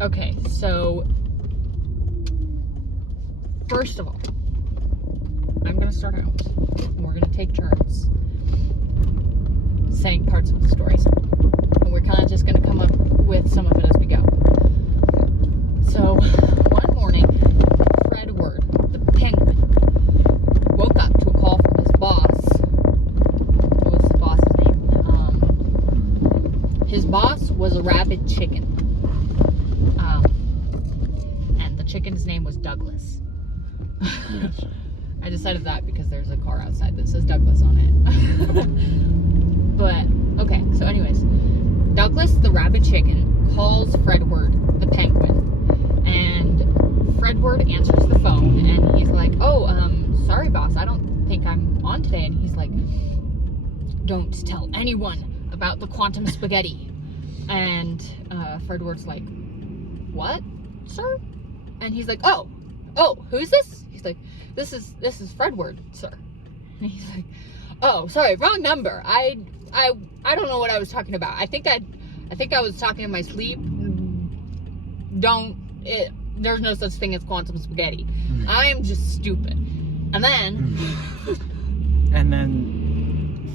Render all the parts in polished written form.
Okay, so first of all, I'm gonna start out, and we're gonna take turns saying parts of the stories, and we're kind of just gonna come up with some of it as we go. So one morning, Fred Ward, the penguin, woke up to a call from his boss. What was the boss's name? His boss was a rabid chicken. And the chicken's name was Douglas. Yes. I decided that because there's a car outside that says Douglas on it. But, okay, so anyways. Douglas, the rabid chicken, calls Fredward, the penguin. And Fredward answers the phone, and he's like, sorry, boss, I don't think I'm on today. And he's like, don't tell anyone about the quantum spaghetti. And Fredward's like, what, sir? And he's like, oh, who's this? He's like, this is Fredward, sir. And he's like, oh, sorry, wrong number. I don't know what I was talking about. I think I was talking in my sleep. There's no such thing as quantum spaghetti. I am just stupid. And then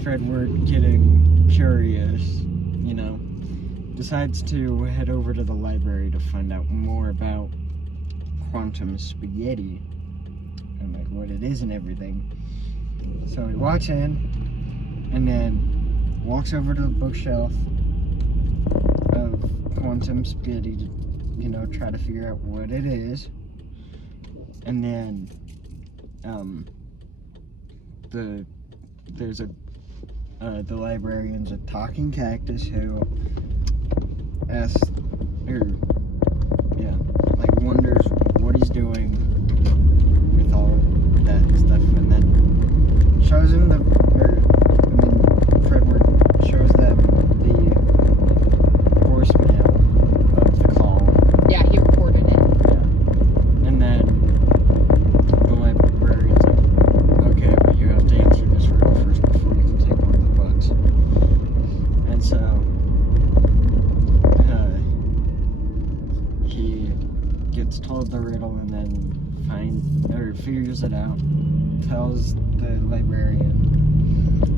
Fredward, getting curious, decides to head over to the library to find out more about quantum spaghetti and like what it is and everything. So he walks in and then walks over to the bookshelf of quantum spaghetti to, try to figure out what it is. And then the librarian's a talking cactus who wonders what he's doing with all that stuff, and then shows him Fredward shows them the voicemail of the call. Yeah, he recorded it. Yeah. And then the librarian's like, okay, but you have to answer this riddle first before you can take one of the books. And so he gets told the riddle and then figures it out, tells the librarian,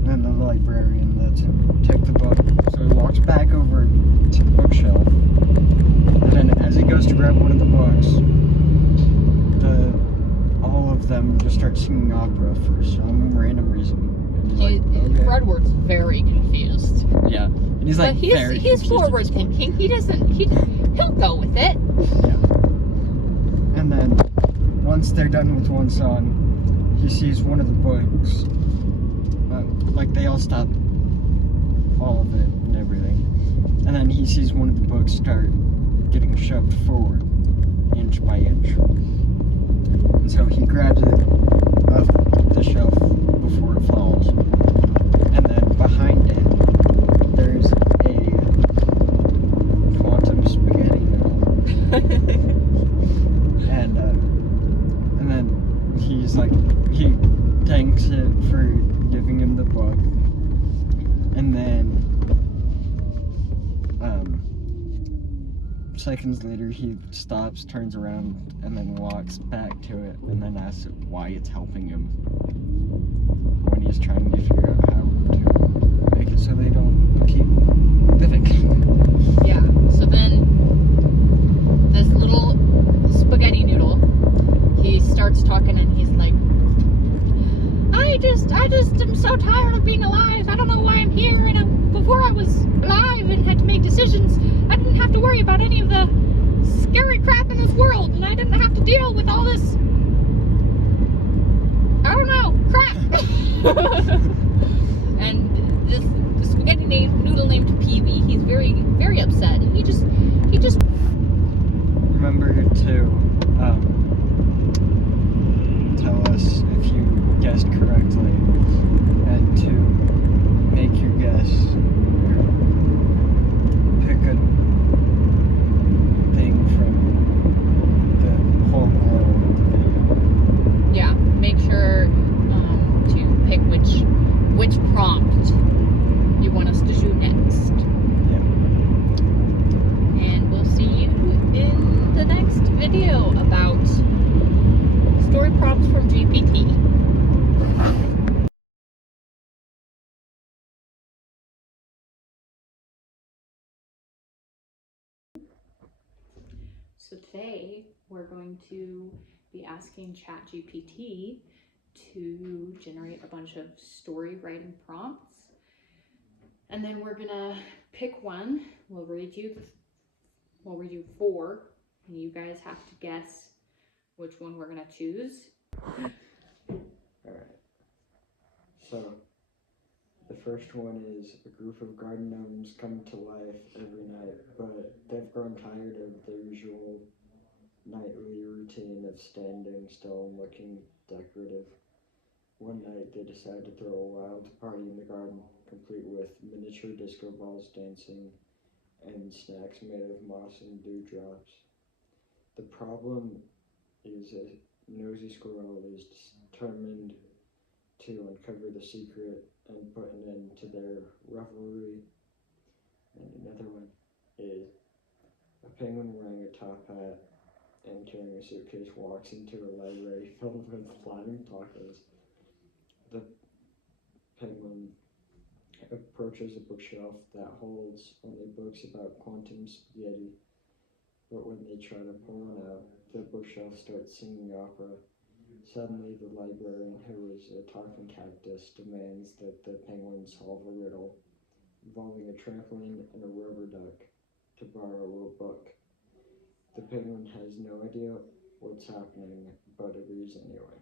and the librarian lets him take the book. So he walks back over to the bookshelf, and then as he goes to grab one of the books, all of them just start singing opera for some random reason. Fredward's very confused. Yeah, and he's like, he's forward thinking. He'll go with it. Yeah. And then once they're done with one song, he sees one of the books. They all stop all of it and everything. And then he sees one of the books start getting shoved forward, inch by inch. And so he grabs it off the shelf before it falls. And then behind it, there's a quantum spaghetti noodle. And then he's like, he thanks it for giving him the book. And then seconds later he stops, turns around, and then walks back to it, and then asks it why it's helping him when he's trying to figure out how to make it so they don't keep living. Yeah, so then this little spaghetti noodle, he starts talking and he's like, I just am so tired of being alive. I don't know why I'm here. And before I was alive and had to make decisions, I didn't have to worry about any of the scary crap in this world, and I didn't have to deal with all this, I don't know, crap. And this spaghetti noodle named Peavy, he's very, very upset, and he just remember to tell us if you guessed correctly, and to make your guess, pick a thing from the whole world video. Yeah, make sure to pick which prompt you want us to do next. Yeah. video about story prompts from GPT. So today we're going to be asking ChatGPT to generate a bunch of story writing prompts. And then we're gonna pick one. We'll read you 4, and you guys have to guess which one we're gonna choose. Alright. So, the first one is a group of garden gnomes come to life every night, but they've grown tired of their usual nightly routine of standing still and looking decorative. One night they decide to throw a wild party in the garden, complete with miniature disco balls dancing and snacks made of moss and dewdrops. The problem is a nosy squirrel is determined to uncover the secret and put an end to their revelry. And another one is a penguin wearing a top hat and carrying a suitcase walks into a library filled with flying tacos. The penguin approaches a bookshelf that holds only books about quantum spaghetti, but when they try to pull one out, the bookshelf starts singing opera. Suddenly, the librarian, who is a talking cactus, demands that the penguin solve a riddle involving a trampoline and a rubber duck to borrow a book. The penguin has no idea what's happening, but agrees anyway.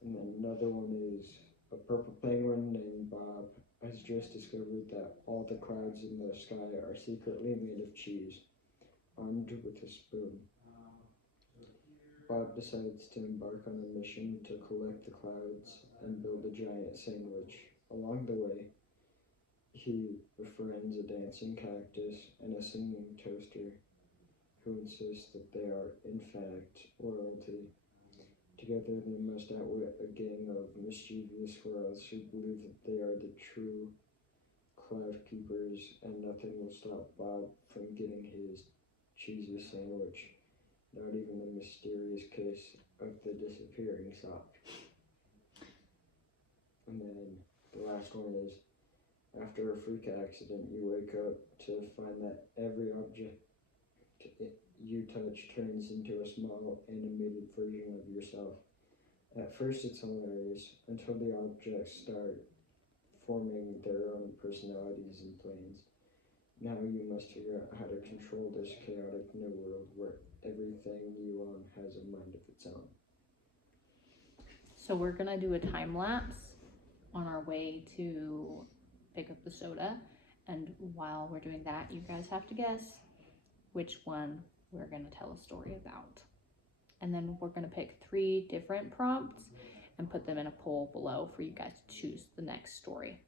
And then another one is a purple penguin named Bob has just discovered that all the clouds in the sky are secretly made of cheese, armed with a spoon. Bob decides to embark on a mission to collect the clouds and build a giant sandwich. Along the way, he befriends a dancing cactus and a singing toaster who insist that they are, in fact, royalty. Together, they must outwit a gang of mischievous squirrels who believe that they are the true cloud keepers, and nothing will stop Bob from getting his cheesy sandwich. Not even the mysterious case of the disappearing sock. And then the last one is, after a freak accident, you wake up to find that every object you touch turns into a small animated version of yourself. At first it's hilarious, until the objects start forming their own personalities and plans. Now you must figure out how to control this chaotic new world where everything you own has a mind of its own. So we're gonna do a time lapse on our way to pick up the soda, and while we're doing that, you guys have to guess which one we're gonna tell a story about. And then we're gonna pick 3 different prompts and put them in a poll below for you guys to choose the next story.